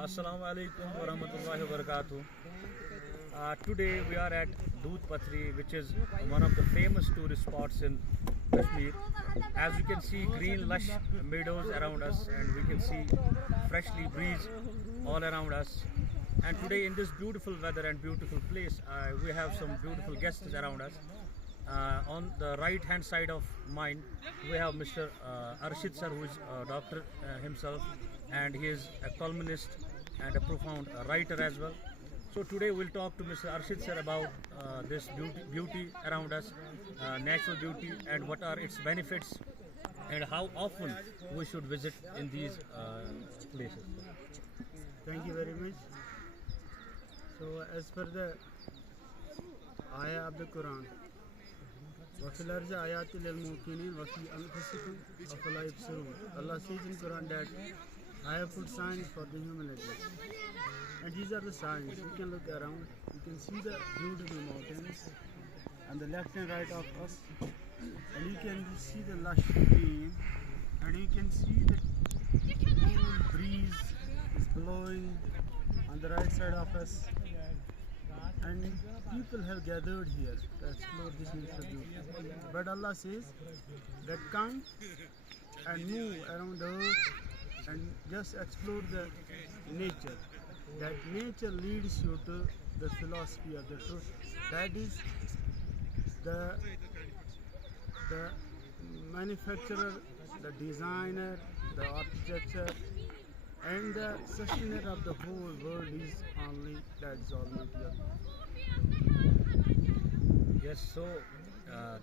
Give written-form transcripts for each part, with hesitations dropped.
Assalamu alaikum wa rahmatullahi wa barakatuh. Today we are at Doodh Pathri, which is one of the famous tourist spots in Kashmir. As you can see, green lush meadows around us, and we can see freshly breeze all around us. And today in this beautiful weather and beautiful place, we have some beautiful guests around us. On the right hand side of mine, we have Mr. Arshid sir, who is a doctor himself, and he is a columnist and a profound writer as well. So today we'll talk to Mr. Arshid sir about this beauty around us, natural beauty, and what are its benefits, and how often we should visit in these places. Thank you very much. So as per the ayah of the Quran, وَفِي الْأَرْضِ آيَاتٌ لِلْمُوقِنِينَ وَفِي أَنفُسِكُمْ أَفَلَا يُبْصِرُونَ. Allah says in Quran that I have put signs for the human race. And these are the signs. You can look around, you can see the beautiful mountains on the left and right of us, and you can see the lush green, and you can see the cool breeze is blowing on the right side of us, and people have gathered here to explore this natural beauty. But Allah says that come and move around the earth and just explore the nature. That nature leads you to the philosophy of the truth. That is the manufacturer, the designer, the architecture, and the sustainer of the whole world is only that is Almighty Allah. Yes, so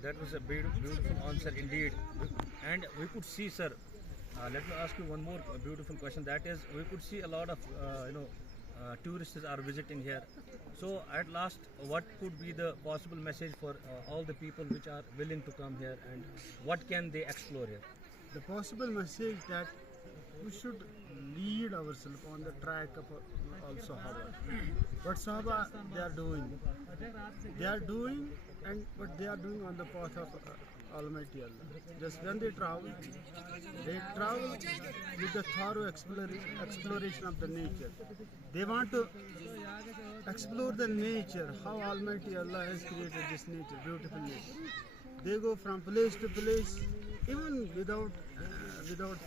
that was a beautiful answer indeed. And we could see, sir, let me ask you one more beautiful question. That is, we could see a lot of, tourists are visiting here. So at last, what could be the possible message for all the people which are willing to come here, and what can they explore here? The possible message that we should lead ourselves on the track of all Sahaba. What Sahaba they are doing? They are doing, and what they are doing on the path of Almighty Allah. Just when they travel with the thorough exploration of the nature. They want to explore the nature, how Almighty Allah has created this nature, beautiful nature. They go from place to place, even without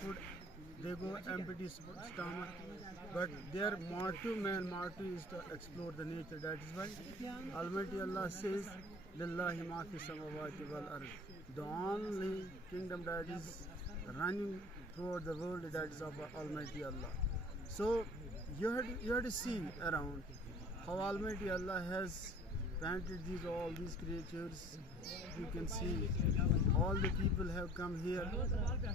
food. They go empty stomach, but their main motto is to explore the nature. That is why Almighty Allah says, "Lillahi ma fi samawati wal ard." The only kingdom that is running throughout the world, that is of Almighty Allah. So you have to see around how Almighty Allah has planted all these creatures. You can see all the people have come here.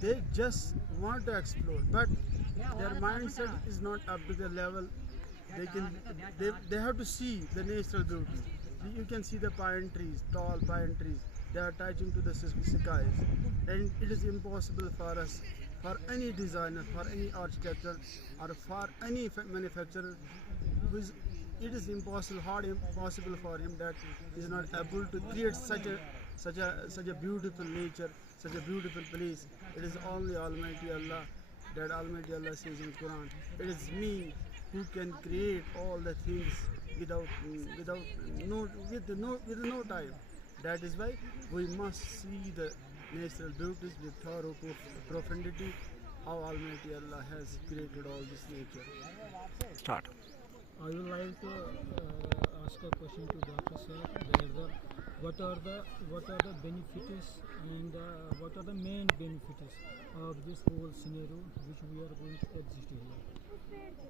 They just want to explore, but their mindset is not up to the level. They have to see the natural beauty. You can see the pine trees, tall pine trees. They are touching to the skies, and it is impossible for us, for any designer, for any architecture, or for any manufacturer, it is impossible for him that he is not able to create such a beautiful nature, such a beautiful place. It is only Almighty Allah. That Almighty Allah says in Quran, "It is me who can create all the things with no time." That is why we must see the natural beauties with thorough profundity, how Almighty Allah has created all this nature. Start. I would like to ask a question to Dr. Sir. What are the benefits and what are the main benefits of this whole scenario which we are going to exist here?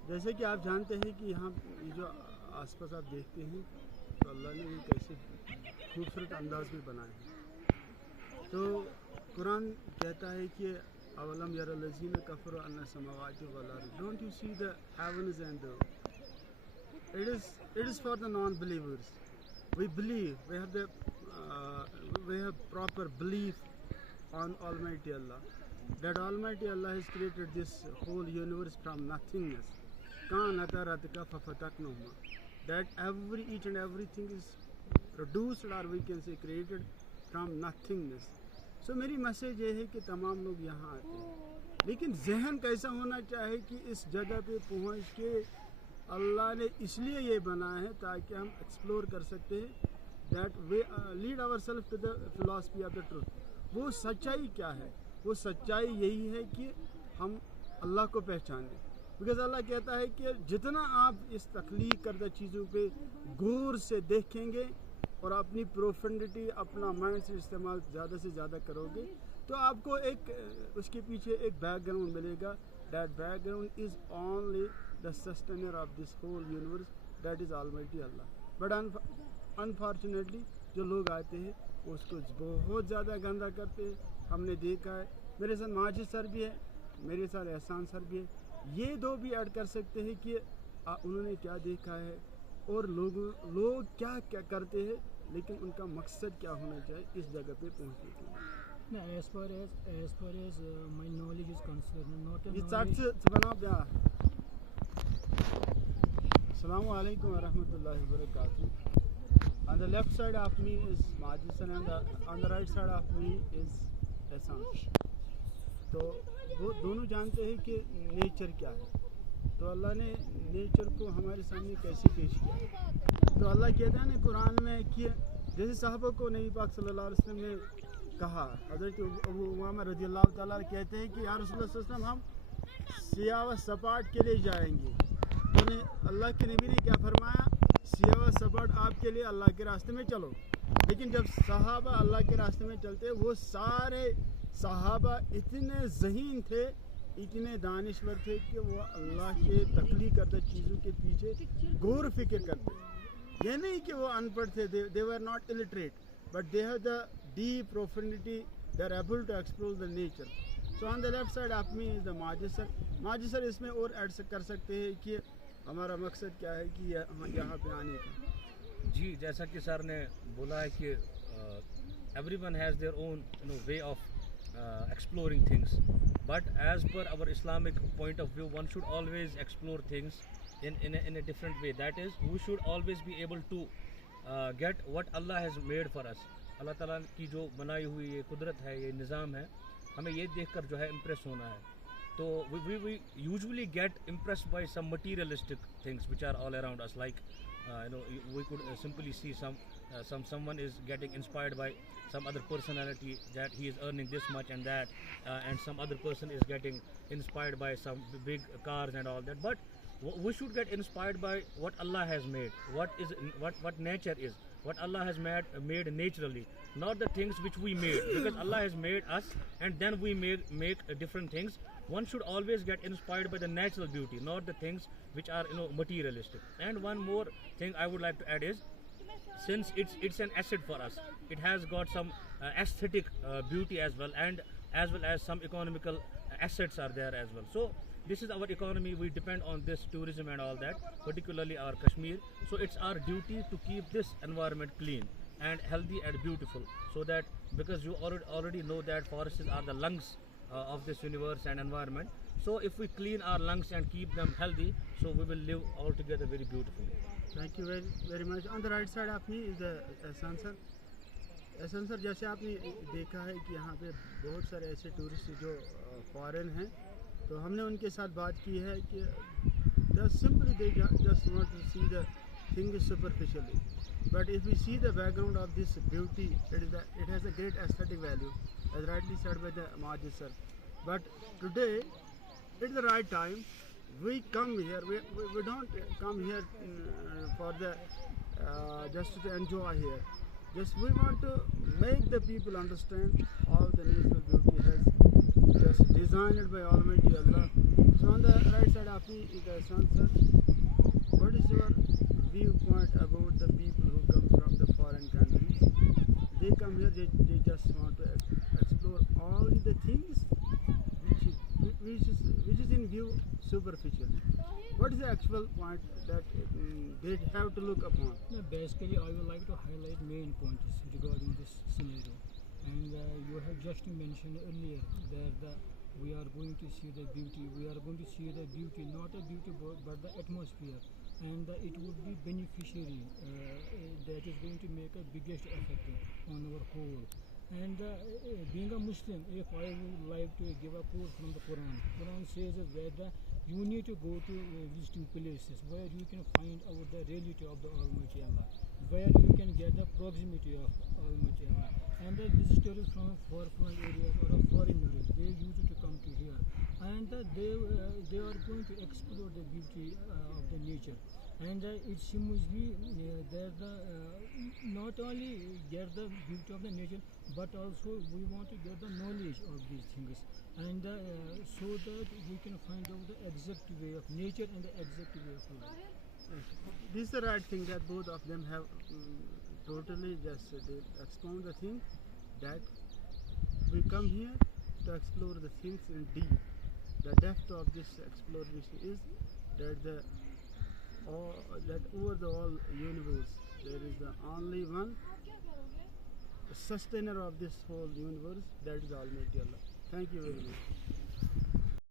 جیسے کہ آپ جانتے ہیں کہ یہاں جو آس پاس آپ دیکھتے ہیں تو اللہ نے یہ کیسے خوبصورت انداز میں بنائے ہیں. تو قرآن کہتا ہے کہ اولم یر الذین کفروا ان السماوات والارض. Don't you see the heavens and the earth? It is for the non-believers. We believe, we have proper belief on Almighty Allah. That Almighty Allah has created this whole universe from nothingness. That each and everything is produced, or we can say created from nothingness. So میری message یہ ہے کہ تمام لوگ یہاں آتے ہیں لیکن ذہن کیسا ہونا چاہے کہ اس جگہ پہ پہنچ کے اللہ نے اس لیے یہ بنایا ہے تاکہ ہم ایکسپلور کر سکتے ہیں that way lead our self to the philosophy of the truth. وہ سچائی کیا ہے؟ وہ سچائی یہی ہے کہ ہم اللہ کو پہچانیں. بیکاز اللہ کہتا ہے کہ جتنا آپ اس تخلیق کردہ چیزوں پہ غور سے دیکھیں گے اور اپنی پروفنڈیٹی اپنا مائنڈ سے استعمال زیادہ سے زیادہ کرو گے تو آپ کو ایک اس کے پیچھے ایک بیک گراؤنڈ ملے گا. That background is only the sustainer of this whole universe, that is Almighty Allah. But unfortunately جو لوگ آتے ہیں وہ اس کو بہت زیادہ گندا کرتے ہیں. ہم نے دیکھا ہے, میرے ساتھ ماجد سر بھی ہے, میرے ساتھ احسان سر بھی ہے, یہ دو بھی ایڈ کر سکتے ہیں کہ انہوں نے کیا دیکھا ہے اور لوگ کیا کرتے ہیں, لیکن ان کا مقصد کیا ہونا چاہیے اس جگہ پہ پہنچنے کے لیے. No, as far as my knowledge is concerned, not a یہ knowledge. چٹ بنا پیا. السلام علیکم ورحمۃ اللہ وبرکاتہ. On the left side of me is Majid sir and on the right side of me is Ehsan. تو وہ دونوں جانتے ہیں کہ نیچر کیا ہے. تو اللہ نے نیچر کو ہمارے سامنے کیسے پیش کیا. تو اللہ کہتا ہے نا قرآن میں کہ جیسے صحابہ کو نبی پاک صلی اللہ علیہ وسلم نے کہا, حضرت ابو امامہ رضی اللہ تعالیٰ کہتے ہیں کہ یا رسول اللہ صلی اللہ علیہ وسلم ہم سیاہ و سپاٹ کے لیے جائیں گے. انہیں اللہ کے نبی نے کیا فرمایا, سیاہ و سپاٹ آپ کے لیے اللہ کے راستے میں چلو. لیکن جب صحابہ اللہ کے راستے میں چلتے وہ سارے صحابہ اتنے ذہین تھے, اتنے دانشور تھے کہ وہ اللہ کے تخلیق کردہ چیزوں کے پیچھے غور فکر کرتے. یہ نہیں کہ وہ ان پڑھ تھے, they were not illiterate, but they have the deep profundity, they are able to explore the nature. So on the left side of me is the Majid sir. Majid sir اس میں اور ایڈ کر سکتے ہیں کہ ہمارا مقصد کیا ہے کہ یہاں پہ آنے کا. جی, جیسا کہ سر نے بولا ہے کہ everyone has their own way of exploring things, but as per our Islamic point of view one should always explore things in a different way. That is, we should always be able to get what Allah has made for us. اللہ تعالیٰ کی جو بنائی ہوئی یہ قدرت ہے, یہ نظام ہے, ہمیں یہ دیکھ کر جو ہے امپریس ہونا ہے. تو we usually get impressed by some materialistic things which are all around us, like we could simply see someone is getting inspired by some other personality that he is earning this much and that, and some other person is getting inspired by some big cars and all that. But we should get inspired by what Allah has made, what nature is, what Allah has made naturally, not the things which we made, because Allah has made us and then we make different things. One should always get inspired by the natural beauty, not the things which are materialistic. And one more thing I would like to add is, since it's an asset for us, it has got some aesthetic beauty as well as some economical assets are there as well. So this is our economy, we depend on this tourism and all that, particularly our Kashmir. So it's our duty to keep this environment clean and healthy and beautiful, so that, because you already know that forests are the lungs of this universe and environment. So if we clean our lungs and keep them healthy, so we will live all together very beautifully. Thank you very much. On the right side of me is the Ehsan sir. Ehsan sir, جیسے آپ نے دیکھا ہے کہ یہاں پہ بہت سارے ایسے ٹورسٹ جو فارن ہیں, تو ہم نے ان کے ساتھ بات کی ہے کہ just simply they just want to see the things superficially. But if we see the background of this beauty, it has a great aesthetic value, as rightly said by the Majid sir. But today, it's the right time. We come here, we don't come here for the just to enjoy here. Just we want to make the people understand how the natural beauty has just designed by Almighty Allah. So on the right side of me is the Ehsan sir. What is your viewpoint about the people who come from the foreign countries? They come here, they just want to explore only the things which is in view superficial. What is the actual point that they have to look upon? No, basically, I would like to highlight main points regarding this scenario. And you have just mentioned earlier that we are going to see the beauty. We are going to see the beauty, not the beauty but the atmosphere. And it would be beneficiary that is going to make a biggest effect on our whole. And being a Muslim, if I would like to give a quote from the Quran says that you need to go to visiting places where you can find out the reality of the Almighty Allah, where you can get the proximity of Almighty Allah. And the visitors from far-flung areas or foreigners, they used to come to here, and they are going to explore the beauty of the nature. And it seems that not only get the beauty of the nature, but also we want to get the knowledge of these things, and so that we can find out the exact way of nature and the exact way of life. This is the right thing that both of them have totally just they expound the thing that we come here to explore the things in deep. The depth of this exploration is that that over the whole universe there is the only one sustainer of this whole universe, that is Almighty Allah. Thank you very much.